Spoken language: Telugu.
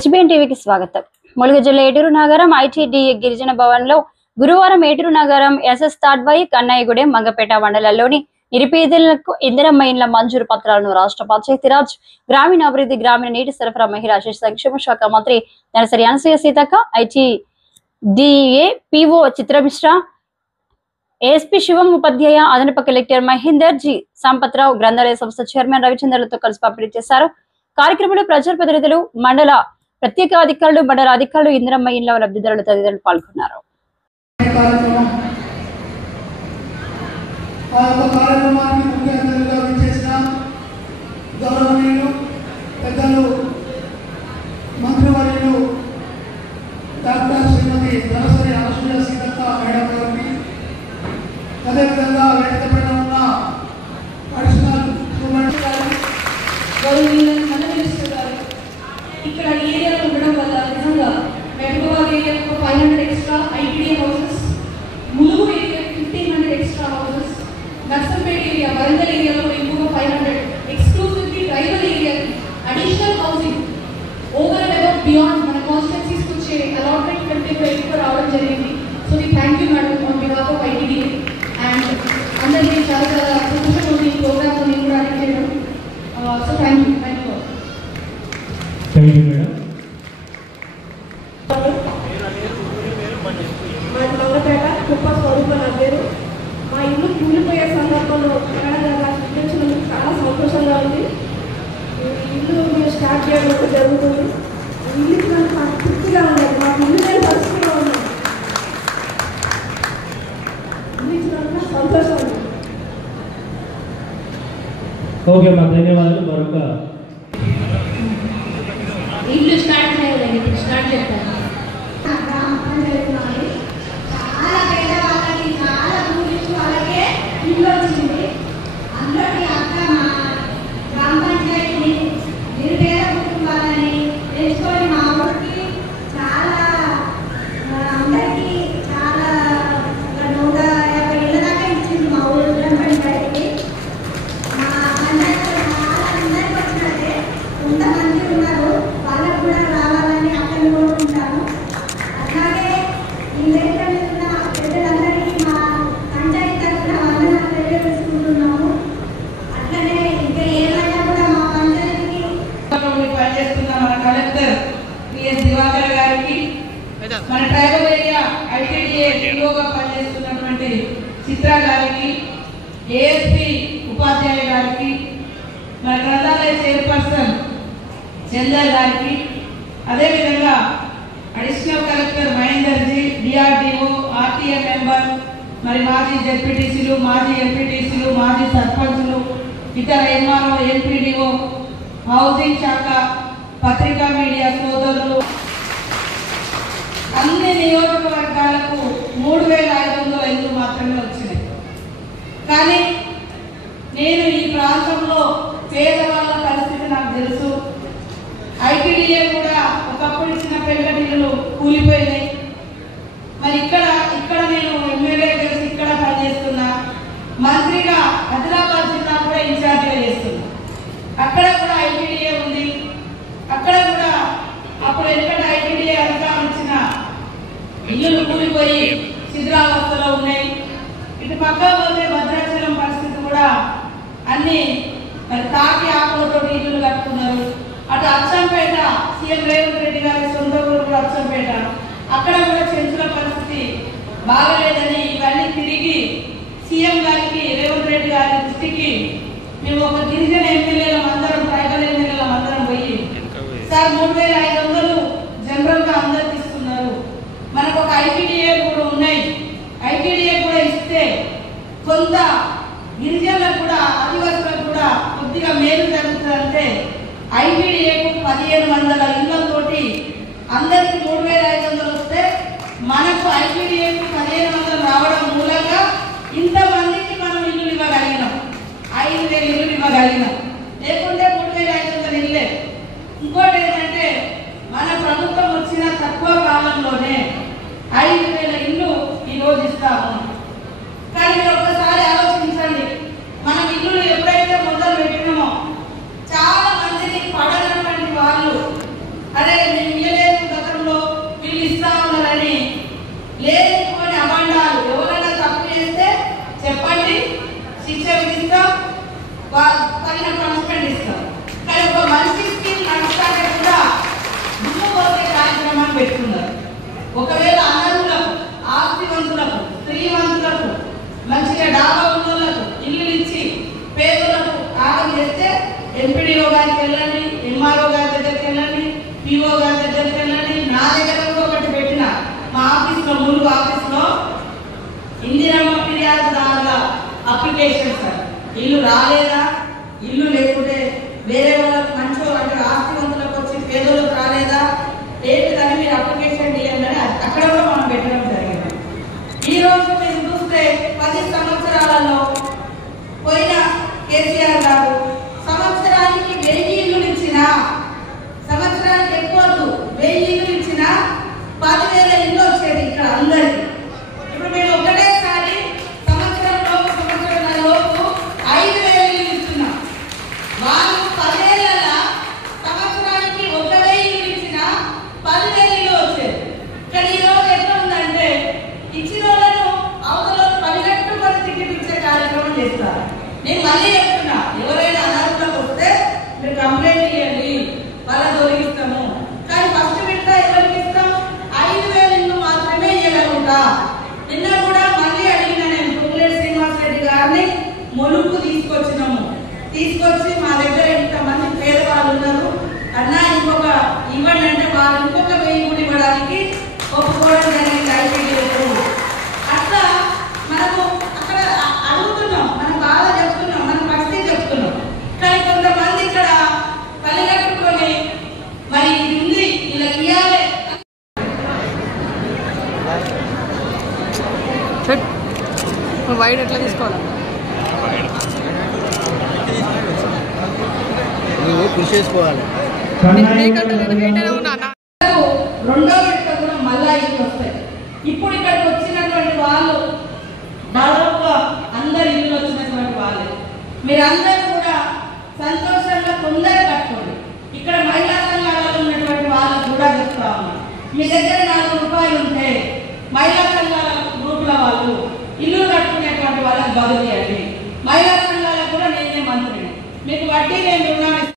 హెచ్బిఎన్ టీవీకి స్వాగతం. ములుగు జిల్లా ఏటూరు నగరం ఐటీడీఏ గిరిజన భవన్లో గురువారం ఏటూరు నగరం ఎస్ఎస్ తాడ్బాయి, కన్నయ్యగూడెం, మంగపేట మండలాల్లోని నిరుపేదలకు ఇందిరమ్మ ఇండ్ల మంజూరు పత్రాలను రాష్ట్ర పంచాయతీరాజ్, గ్రామీణాభివృద్ధి, గ్రామీణ నీటి సరఫరా, మహిళా శిశు సంక్షేమ శాఖ మంత్రి Narasari Anasuya Seethakka, ITDA PO Chitra Mishra, ASP Shivam Upadhyay, అదనపు కలెక్టర్ మహేందర్ జీ సంపత్రావు, గ్రంథాలయ సంస్థ చైర్మన్ రవిచంద్రలతో కలిసి పంపిణీ చేశారు. కార్యక్రమంలో ప్రజాప్రతినిధులు, మండల ప్రత్యేక అధికారులు, మండల అధికారులు, ఇందిరమ్మ ఇండ్ల లబ్ధిదారులు తదితరులు పాల్గొన్నారు. ఇక్కడ ఏరియాలో ఉండడం వల్ల నిజంగా మెహబూబాబాద్ ఏరియాకు 500 extra ITD houses, Mulugu area 1500 extra houses, Narsampet area, Warangal ఏరియాలో ఇంకొక 500 ఎక్స్క్లూజివ్లీ ట్రైబల్ ఏరియాకి additional housing over and above beyond మన కాన్స్టిట్యున్సీస్కి వచ్చే అలాట్మెంట్ కంటే ఎక్కువ రావడం జరిగింది. So we thank you madam on behalf of ITD and అందరికీ చాలా చాలా సంతోషంగా ఉంది ఈ ప్రోగ్రామ్తో నేను కూడా అటెండ్ చేయడం. So thank you madam. మాది మంగపేట కుప్ప స్వరూప నా పేరు. మా ఇల్లు కూలిపోయే సందర్భంలో చూపించినందుకు చాలా సంతోషంగా ఉంది. ఇల్లు మేము స్టార్ట్ చేయడం జరుగుతుంది. ఇల్లు నాకు తృప్తిగా ఉన్నది. మాకు ఇల్లు లేని పరిస్థితిలో ఉన్నాం. ఇల్లు ఇచ్చినందుకు సంతోషం ఉంది. ఓకే మా ధన్యవాదాలు. మరొక ఇల్లు స్టార్ట్ చేయాలి, స్టార్ట్ చేస్తాను. చాలా పేదవాళ్ళకి, చాలా టూరిస్ట్ వాళ్ళకే ఇల్లు వచ్చింది. అందరికీ అక్క మా గ్రామ పంచాయతీని నిరుపేద కుటుంబాలని తెలుసుకొని మా ఊరికి చాలా అందరికీ చాలా 150 ఇళ్ళ దాకా ఇచ్చింది మా ఊరు గ్రామ పంచాయతీ. మా పంచాయతీలో చాలా అందరికీ వచ్చినట్టే కొంతమంది ఉన్నారు, వాళ్ళకు కూడా రావాలని అక్కడ కోరుకుంటాను. అట్లాగే ఈ వేదిక మీద ఉన్న పెద్దలందరికీ మా పంచాయతీ తరఫున వందనాలు తెలియజేసుకుంటున్నాము. అట్లనే ఇంకా ఏమైనా కూడా మా పంచాయతీకి పనిచేస్తున్న మన కలెక్టర్ పిఎస్ దివాకర్ గారికి, మన ట్రైబల్ ఏరియా ఐటీడీఏ పీఓగా పనిచేస్తున్నటువంటి చిత్ర గారికి, ఏఎస్పీ ఉపాధ్యాయ గారికి, మన గ్రంథాలయ చైర్పర్సన్ చందర్ గారికి, అదేవిధంగా additional collector Mahender ji, DRDO, RTA member, మరి మాజీ జెడ్పీటీసీలు, మాజీ ఎంపీటీసీలు, మాజీ సర్పంచులు, ఇతర ఎంఆర్ఓ, ఎంపీడీఓ, హౌసింగ్ శాఖ, పత్రికా మీడియా సోదరులు, అన్ని నియోజకవర్గాలకు 3500 ఇళ్ళు మాత్రమే వచ్చినాయి. కానీ నేను ఈ ప్రాంతంలో పేదవాళ్ళ పరిస్థితి నాకు తెలుసు. ఐటీడీఏ కూడా ఒకప్పుడు ఇచ్చిన పెళ్ళిళ్ళు కూలిపోయినాయి. మరి ఇక్కడ నేను ఎమ్మెల్యే కలిసి ఇక్కడ పనిచేస్తున్నా, మంత్రిగా ఆదిలాబాద్ జిల్లా కూడా ఇన్ఛార్జిగా చేస్తున్నా. అక్కడ కూడా ఐటీడీఏ ఉంది. అక్కడ కూడా అప్పుడు ఎందుకంటే ఐటీడీఏ అధికారం ఇచ్చిన ఇల్లులు కూలిపోయి శిథిలావస్థలో ఉన్నాయి. ఇటు పక్క పోతే భద్రాచలం పరిస్థితి కూడా అన్ని మరి తాకి ఆకులతో ఇల్లులు కట్టుకున్నారు. అటు అచ్చంపేట, సీఎం రేవంత్ రెడ్డి గారి సొంత ఊరు కూడా అచ్చంపేట, అక్కడ కూడా చెంచుల పరిస్థితి బాగలేదని ఇవన్నీ తిరిగి సీఎం గారికి, రేవంత్ రెడ్డి గారి దృష్టికి మేము ఒక గిరిజన ఎమ్మెల్యేలం అందరం, ట్రైబల్ ఎమ్మెల్యేలం అందరం పోయి, సార్ 3500 జనరల్గా అందరికి ఇస్తున్నారు, మనకు ఒక ఐటీడీఏ కూడా ఉన్నాయి, ఐటీడీఏ కూడా ఇస్తే కొంత గిరిజనులకు కూడా ఆదివాసులకు కూడా కొద్దిగా మేలు జరుగుతుందంటే ఐటీడీఏకు 1500 ఇళ్లతోటి అందరికి 3500 వస్తే మనకు ఐటీడీఏకు 1500 రావడం మూలంగా ఇంతమందికి మనం ఇల్లు ఇవ్వగలిగినాం, 5000 ఇల్లు ఇవ్వగలిగినాం. లేకుంటే 3500 ఇల్లే. ఇంకోటి ఏంటంటే మన ప్రభుత్వం వచ్చిన తక్కువ కాలంలోనే 5000 ఇల్లు ఈరోజు ఇస్తాము. కానీ మీరు ఒకసారి ఆలోచించండి, మనం ఇల్లు ఎప్పుడైతే మొదలు పెట్టినామో చాలా మందిని పడనటువంటి వాళ్ళు అరే పెట్టుకున్నారు. ఒకవేళ అనర్హులకు, ఆస్తివంతులకు, శ్రీమంతులకు, మంచిగా డాబా ఉన్నోళ్లకు ఇల్లు ఇచ్చి పేదలకు ఆగం చేస్తే ఎంపీడీఓ గారికి వెళ్ళండి, ఎంఆర్ఓ గారి దగ్గరికి వెళ్ళండి, పిఓ గారి దగ్గరికి వెళ్ళండి. నా దగ్గర కూడా ఒకటి పెట్టిన మా ఆఫీస్లో, ములుగు ఆఫీస్లో ఇందిరమ్మ ఫిర్యాదుదారుల అప్లికేషన్ సార్. ఇల్లు రాలేదా, ఇల్లు లేకుంటే వేరే వాళ్ళకి మంచి అంటే ఆస్తివంతులకు వచ్చి పేదలకు రాలేదా ఏంటిదని మీరు అప్లికేషన్ ఇవ్వండి అని అక్కడ కూడా మనం పెట్టడం జరిగింది. ఈరోజు మీరు చూస్తే 10 సంవత్సరాలలో పోయిన కేసీఆర్ గారు సంవత్సరానికి 1000 ఇల్లులు ఇచ్చినా, సంవత్సరానికి ఎక్కువ 1000 ఇల్లులు ఇచ్చినా 10,000 ఇల్లు వచ్చేది ఇక్కడ అందరికి. ఇప్పుడు మేము ఒకటేసారి సంవత్సరంలోపు 5,000 ఇల్లు ఇస్తున్నాం. వాళ్ళు 10 ఏళ్ళ సంవత్సరానికి 1,000 ఇల్లు ఇచ్చినా 10,000 ఇల్లు వచ్చేది. ఇక్కడ ఈరోజు ఎట్లా ఉందంటే ఇచ్చిన వాళ్ళను అవతల 10 లక్షల మంది తిట్టిపించే కార్యక్రమం చేస్తారు. నేను మళ్ళీ చెప్తున్నా, ఎవరైనా అనర్హులకు వస్తే మీరు కంప్లైంట్ ఇవ్వండి, వాళ్ళ తొలగిస్తాము. కానీ ఫస్ట్ విడత ఎవరికి ఇస్తాం? 5,000 ఇల్లు మాత్రమే ఇవ్వగలుగుతా. నిన్న కూడా మళ్ళీ అడిగిన నేను తుమ్మలేటి శ్రీనివాస్ రెడ్డి గారిని ములుగు తీసుకొచ్చి మా దగ్గర ఇంతమంది పేదవాళ్ళు ఉన్నారు అన్న, ఇంకొక ఇవ్వండి అంటే వాళ్ళు ఇంకొక 1000 కూడా ఇవ్వడానికి ఒప్పుకోవడం జరిగింది ఐపీడీఓ. అట్లా మనము అక్కడ అడుగుతున్నాం, మనం బాధ చెప్తున్నాం, మన పరిస్థితి చెప్తున్నాం. కానీ కొంతమంది ఇక్కడ పని కట్టుకొని మరి ఇది ఉంది ఇలా ఇవ్వాలి వైడ్ ఎట్లా తీసుకోవాలి, కృషి చేసుకోవాలి. రెండో విడత కూడా మళ్ళా ఇల్లు వస్తాయి. ఇప్పుడు ఇక్కడికి వచ్చినటువంటి వాళ్ళు దాదాపుగా అందరు ఇల్లు వచ్చినటువంటి వాళ్ళే. మీరందరూ కూడా సంతోషంగా తొందరగా కట్టుకోండి. ఇక్కడ మహిళా సంఘాలలో ఉన్నటువంటి వాళ్ళకు కూడా చెప్తా ఉన్నాం, మీ దగ్గర 4 రూపాయలు ఉంటే మహిళా సంఘాల గ్రూపుల వాళ్ళు ఇల్లు కట్టుకునేటువంటి వాళ్ళకి బదులు చేయండి. మహిళా సంఘాలకు కూడా నేనే మంత్రిని, మీకు వడ్డీ నేను రుణాలు